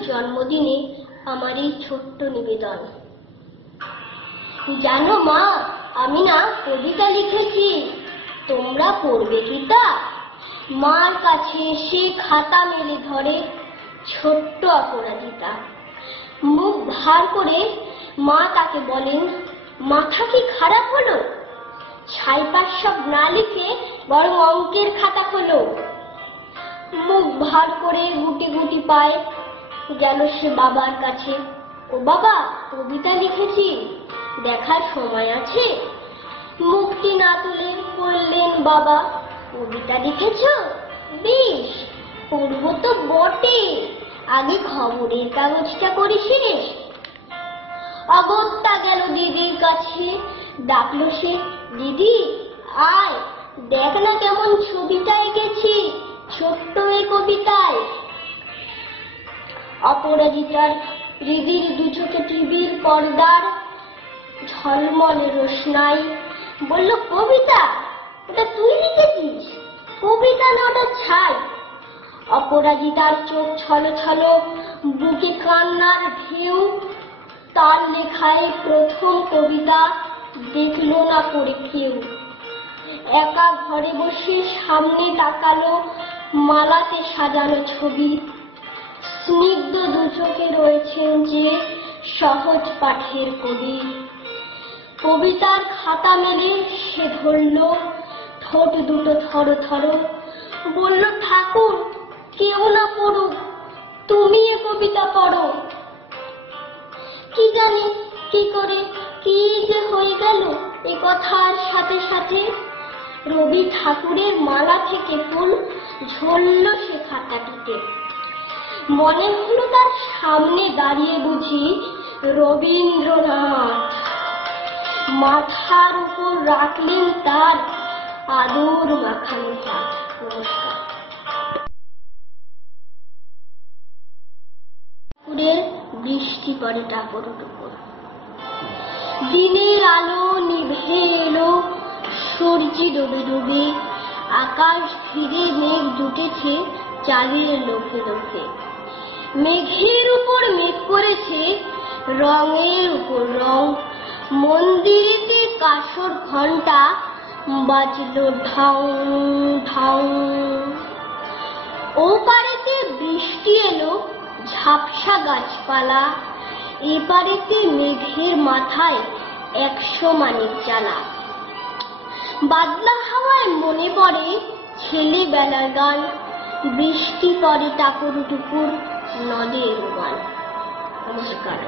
জন্মদিনে আমার এই ছোট্ট নিবেদন। জানো মা, আমি না কবিতা লিখেছি, তোমরা পড়বে কি তা? মার কাছে এসে খাতা মেলে ধরে ছোট্ট অপরাজিতা। মুখ ভার করে মা তাকে বলেন, মাথা কি খারাপ হলো? ছাইপাশ সব না লিখে বরং অঙ্কের খাতা খোলো। মুখ ভার করে গুটি গুটি পায় গেল সে বাবার কাছে। ও বাবা, কবিতা লিখেছি, দেখার সময় আছে? মুখটি না তুলে বললেন বাবা, কবিতা লিখেছ? বেশ, পড়ব তো বটে, আগে খবরের কাগজটা করি শেষ। অগত্যা গেল দিদির কাছে, ডাকলো সে, দিদি আয়, দেখ না কেমন ছবিটা এঁকেছি ছোট্ট এই কবিতায়। অপরাজিতার দিদির দু চোখে টিভির পর্দার ঝলমলে রোশনাই। বলল, কবিতা? ওটা তুই লিখেছিস? কবিতা না, ওটা ছাই। অপরাজিতার চোখ ছলো ছলো, বুকে কান্নার ঢেউ। তার লেখায় প্রথম কবিতা দেখলো না পড়ে কেউ। একা ঘরে বসে সামনে তাকালো মালাতে সাজানো ছবি। স্নিগ্ধ দু চোখে রয়েছেন যে সহজ পাঠের কবি। কবিতার খাতা মেলে সে ধরল, ঠোঁট দুটো থর থর। বলল, ঠাকুর কেউ না পড়ুক, তুমি এ কবিতা পড়ো। কি জানি কি করে কি যে হয়ে গেল এ কথার সাথে সাথে রবি ঠাকুরের মালা থেকে ফুল ঝরল সে খাতাটিতে। মনে হলো তার সামনে দাঁড়িয়ে বুঝি রবীন্দ্রনাথ। মাথার উপর রাখলেন তার আদর মাখানো হাত। নমস্কার। বৃষ্টি পড়ে টাপুর টুপুর, দিনের আলো নিভে এলো, সূর্য ডুবে ডুবে। আকাশ ধীরে মেঘ জুটেছে চাঁদের লোভে লোভে। মেঘের উপর মেঘ করেছে রঙের উপর রং। মন্দিরেতে কাঁসর ঘন্টা বাজলো ঢং ঢং। ও পারেতে বৃষ্টি এলো ঝাপসা গাছপালা, এপারেতে মেঘের মাথায় 100 মানিক জ্বালা। বাদলা হাওয়ায় মনে পড়ে ছেলেবেলার গান, বৃষ্টি পড়ে টাপুর টুপুর নদের গান। নমস্কার।